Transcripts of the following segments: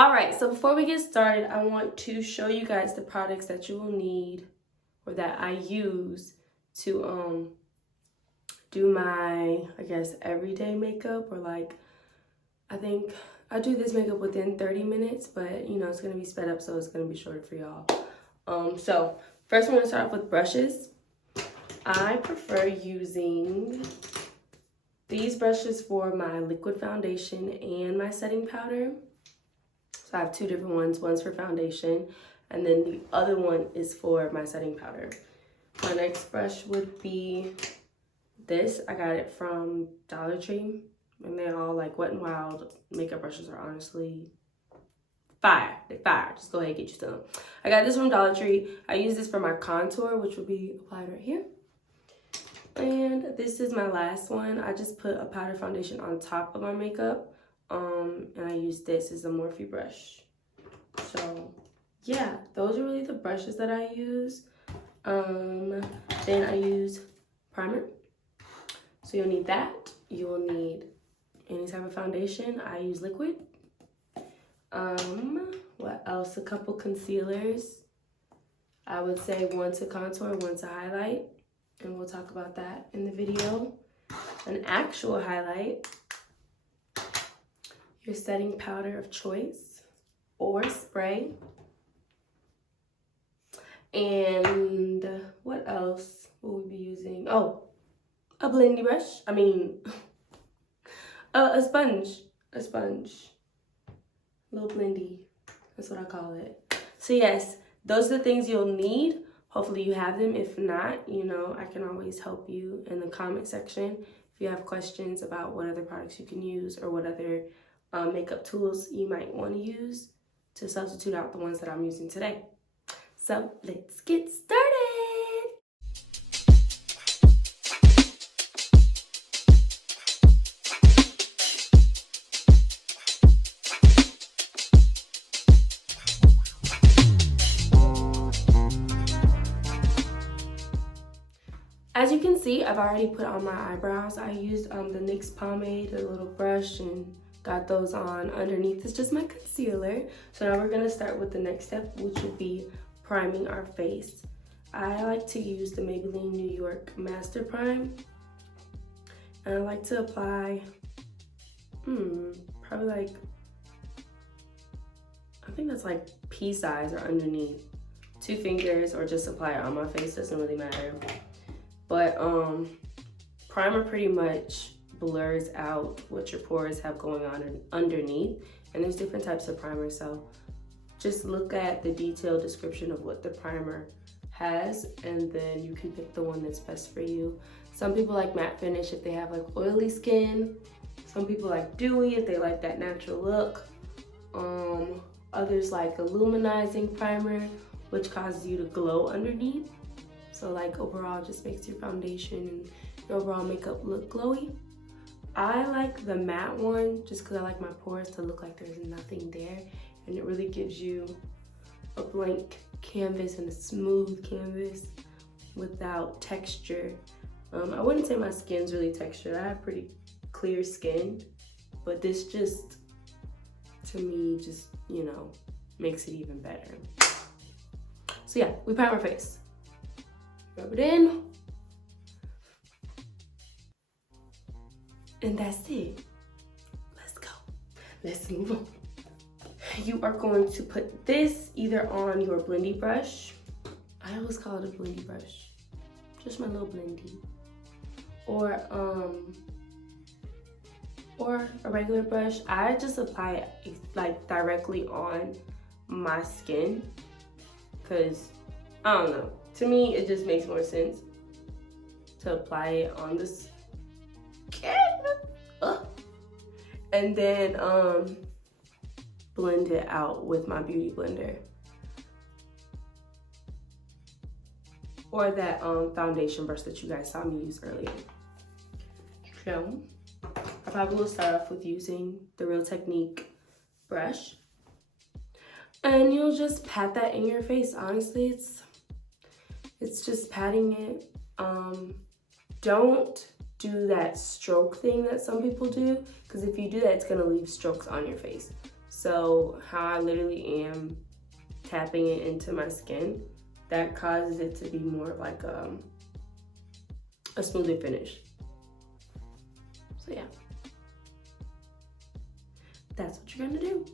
Alright, so before we get started, I want to show you guys the products that you will need or that I use to do my, I guess, everyday makeup, or like, I think I do this makeup within 30 minutes, but you know, it's gonna be sped up, so it's gonna be shorter for y'all. So first I'm gonna start off with brushes. I prefer using these brushes for my liquid foundation and my setting powder. So I have two different ones. One's for foundation, and then the other one is for my setting powder. My next brush would be this. I got it from Dollar Tree, and they're all like Wet n Wild makeup brushes are honestly fire. They're fire. Just go ahead and get you some. I got this from Dollar Tree. I use this for my contour, which will be applied right here. And this is my last one. I just put a powder foundation on top of my makeup. And I use this as a Morphe brush. So yeah, those are really the brushes that I use. Then I use primer. So you'll need that. You will need any type of foundation. I use liquid. What else? A couple concealers. I would say one to contour, one to highlight. And we'll talk about that in the video. An actual highlight. Your setting powder of choice or spray. And what else will we be using? Oh, a blendy brush. I mean, a sponge. A sponge. A little blendy. That's what I call it. So yes, those are the things you'll need. Hopefully you have them. If not, you know, I can always help you in the comment section. If you have questions about what other products you can use or what other makeup tools you might want to use to substitute out the ones that I'm using today. So let's get started. As you can see, I've already put on my eyebrows. I used the NYX pomade, a little brush, and got those on. Underneath is just my concealer. So now we're gonna start with the next step, which will be priming our face. I like to use the Maybelline New York Master Prime. And I like to apply, probably like, I think that's like pea size or underneath. 2 fingers, or just apply it on my face, doesn't really matter. But primer pretty much blurs out what your pores have going on underneath, and there's different types of primer, so just look at the detailed description of what the primer has, and then you can pick the one that's best for you. Some people like matte finish if they have like oily skin. Some people like dewy if they like that natural look. Others like a luminizing primer, which causes you to glow underneath. So like overall just makes your foundation and your overall makeup look glowy. I like the matte one just because I like my pores to look like there's nothing there, and it really gives you a blank canvas and a smooth canvas without texture. I wouldn't say my skin's really textured. I have pretty clear skin, but this just, to me, just, you know, makes it even better. So yeah, we prime our face. Rub it in. And that's it. Let's go. Let's move on. You are going to put this either on your blendy brush. I always call it a blendy brush. Just my little blendy. Or a regular brush. I just apply it like directly on my skin, because I don't know. To me, it just makes more sense to apply it on the skin. And then blend it out with my beauty blender. Or that foundation brush that you guys saw me use earlier. So, I probably will start off with using the Real Technique brush. And you'll just pat that in your face. Honestly, it's just patting it. Don't do that stroke thing that some people do, because if you do that, it's gonna leave strokes on your face. So how I literally am tapping it into my skin, that causes it to be more like a smoother finish. So yeah, that's what you're gonna do.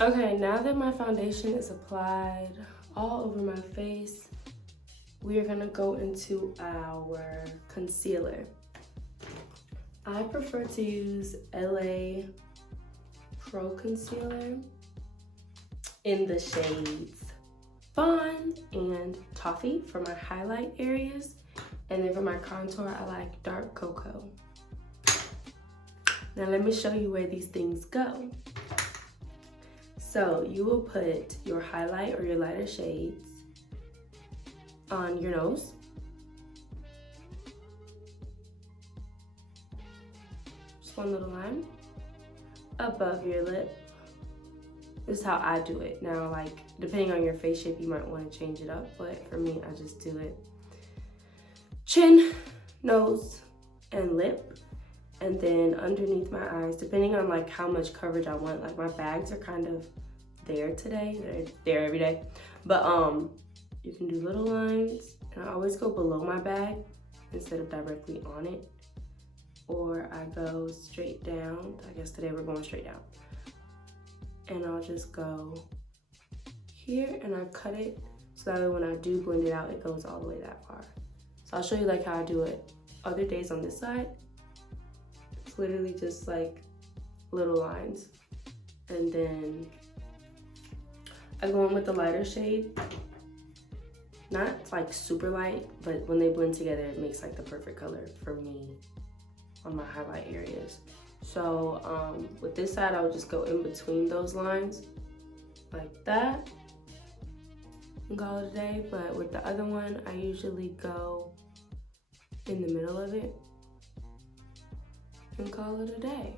Okay, now that my foundation is applied all over my face, we are gonna go into our concealer. I prefer to use LA Pro Concealer in the shades Fawn and Toffee for my highlight areas. And then for my contour, I like Dark Cocoa. Now let me show you where these things go. So you will put your highlight or your lighter shades on your nose. Just one little line above your lip. This is how I do it. Now, like, depending on your face shape, you might want to change it up, but for me, I just do it chin, nose, and lip. And then underneath my eyes, depending on like how much coverage I want, like my bags are kind of there today, they're there every day. But you can do little lines, and I always go below my bag instead of directly on it. Or I go straight down. I guess today we're going straight down. And I'll just go here and I cut it so that way when I do blend it out, it goes all the way that far. So I'll show you like how I do it other days on this side. It's literally just like little lines. And then I go in with the lighter shade. Not like super light, but when they blend together, it makes like the perfect color for me on my highlight areas. So with this side, I would just go in between those lines like that and call it a day. But with the other one, I usually go in the middle of it and call it a day.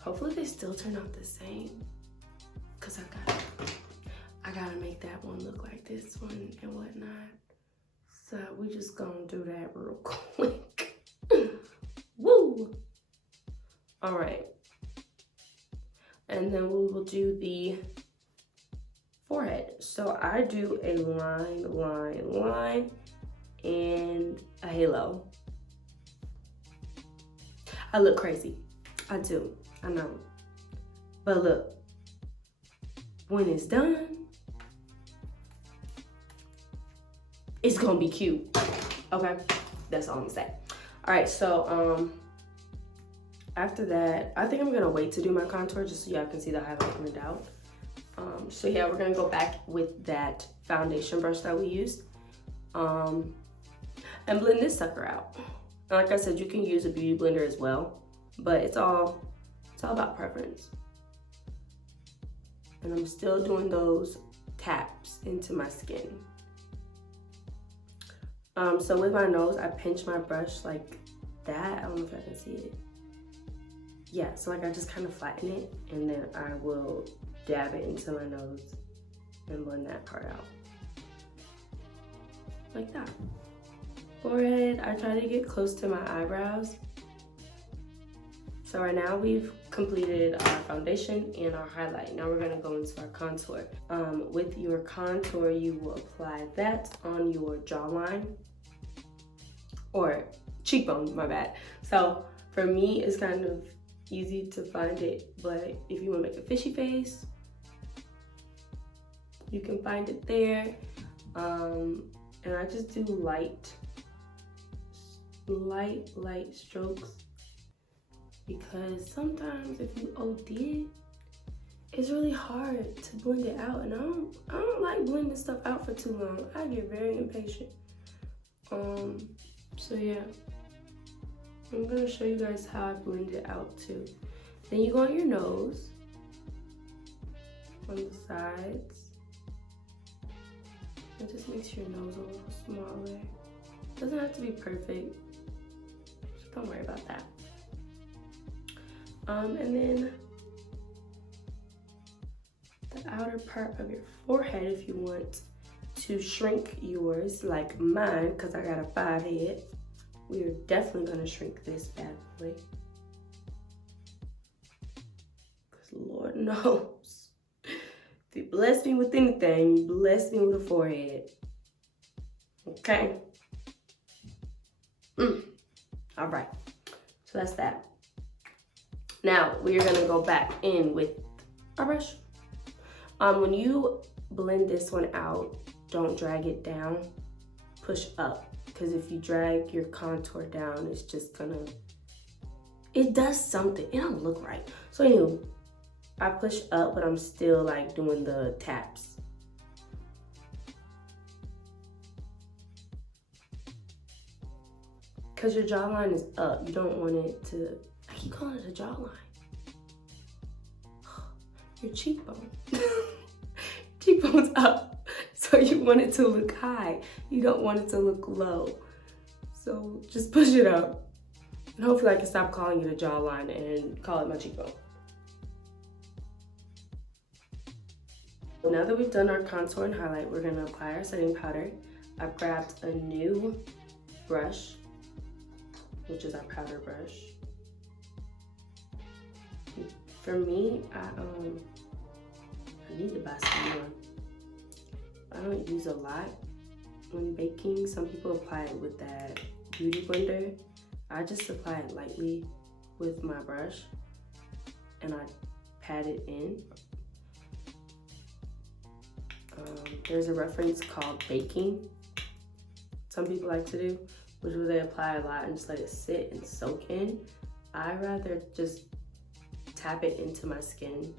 Hopefully they still turn out the same, because I gotta make that one look like this one and whatnot. So we just gonna do that real quick. Woo! All right. And then we will do the forehead. So I do a line, and a halo. I look crazy. I do. I know. But look, when it's done, it's gonna be cute. Okay? That's all I'm gonna say. All right, so after that, I think I'm gonna wait to do my contour just so y'all can see the highlight blend out. So yeah, we're gonna go back with that foundation brush that we used and blend this sucker out. And like I said, you can use a beauty blender as well, but it's all about preference. And I'm still doing those taps into my skin. So with my nose, I pinch my brush like that. I don't know if I can see it. Yeah, so like I just kind of flatten it, and then I will dab it into my nose and blend that part out. Like that. Forehead, I try to get close to my eyebrows. So right now we've completed our foundation and our highlight. Now we're gonna go into our contour. With your contour, you will apply that on your jawline, or cheekbone, my bad. So for me, it's kind of easy to find it, but if you wanna make a fishy face, you can find it there. And I just do light strokes, because sometimes if you OD, it's really hard to blend it out, and I don't like blending stuff out for too long. I get very impatient. So yeah, I'm gonna show you guys how I blend it out too. Then you go on your nose, on the sides. It just makes your nose a little smaller. Doesn't have to be perfect. Just don't worry about that. And then the outer part of your forehead, if you want to shrink yours like mine, because I got a 5 head, we are definitely gonna shrink this bad boy. nose. If you bless me with anything, you bless me with a forehead. Okay? All right. So that's that. Now, we're going to go back in with our brush. When you blend this one out, don't drag it down. Push up. Because if you drag your contour down, it's just gonna, it does something. It don't look right. So anyway, I push up, but I'm still like doing the taps. Because your jawline is up. You don't want it to, I keep calling it a jawline. Your cheekbone. Cheekbone's up. So you want it to look high. You don't want it to look low. So just push it up. And hopefully I can stop calling it a jawline and call it my cheekbone. Now that we've done our contour and highlight, we're gonna apply our setting powder. I've grabbed a new brush, which is our powder brush. For me, I need to buy some more. I don't use a lot when baking. Some people apply it with that beauty blender. I just apply it lightly with my brush and I pat it in. There's a reference called baking. Some people like to do, which is they apply a lot and just let it sit and soak in. I rather just tap it into my skin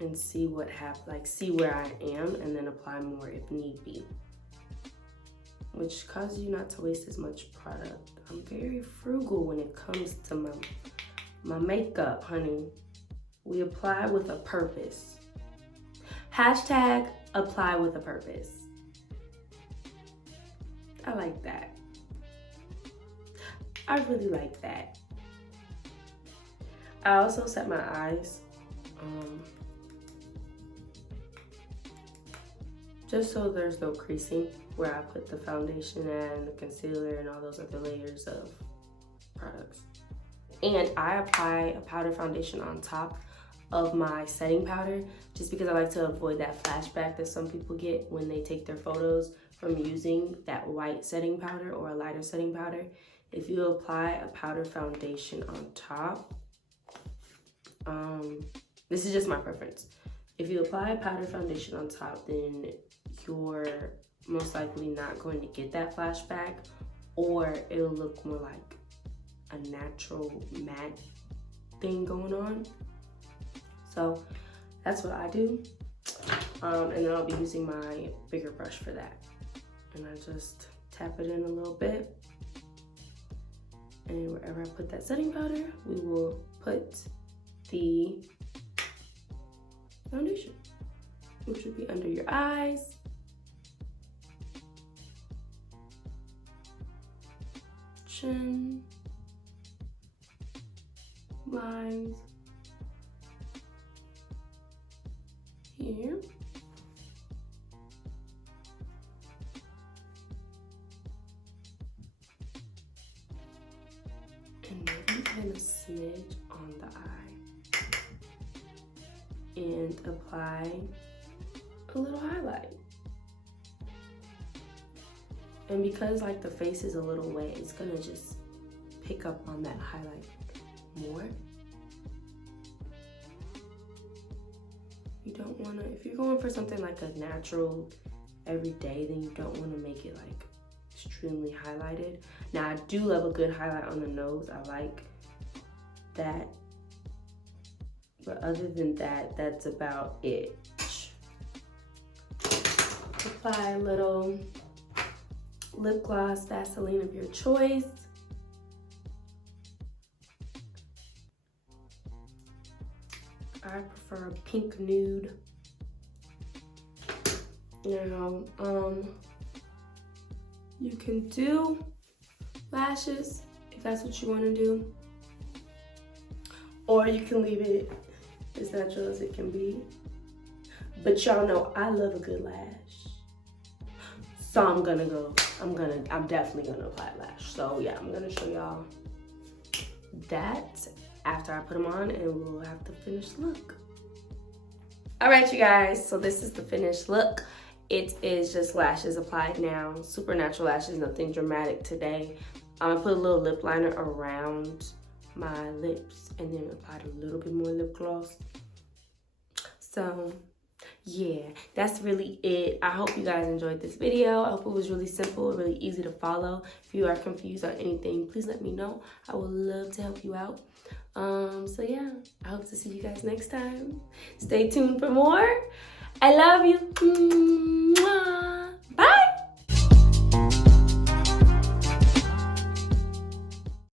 and see what see where I am, and then apply more if need be, which causes you not to waste as much product. I'm very frugal when it comes to my makeup, honey. We apply with a purpose. Hashtag apply with a purpose. I like that. I really like that. I also set my eyes. Just so there's no creasing where I put the foundation and the concealer and all those other layers of products. And I apply a powder foundation on top of my setting powder just because I like to avoid that flashback that some people get when they take their photos from using that white setting powder or a lighter setting powder. If you apply a powder foundation on top, this is just my preference. If you apply a powder foundation on top, then you're most likely not going to get that flashback, or it'll look more like a natural matte thing going on. So that's what I do. And then I'll be using my bigger brush for that. And I just tap it in a little bit. And wherever I put that setting powder, we will put the foundation, which would be under your eyes, chin, lines, here, and maybe even a smidge on the eye, and apply a little highlight. And because like the face is a little wet, it's gonna just pick up on that highlight more. You don't wanna, if you're going for something like a natural everyday, then you don't wanna make it like extremely highlighted. Now I do love a good highlight on the nose, I like that. But other than that, that's about it. Apply a little lip gloss, Vaseline of your choice. I prefer a pink nude. Now, you can do lashes if that's what you want to do, or you can leave it as natural as it can be. But y'all know I love a good lash. So I'm definitely gonna apply lash. So yeah, I'm gonna show y'all that. after I put them on, and we'll have the finished look. All right, you guys, so this is the finished look. It is just lashes applied now, super natural lashes, nothing dramatic today. I put a little lip liner around my lips and then applied a little bit more lip gloss. So yeah, that's really it. I hope you guys enjoyed this video. I hope it was really simple, really easy to follow. If you are confused on anything, please let me know. I would love to help you out. So yeah, I hope to see you guys next time. Stay tuned for more. I love you. Mwah. Bye.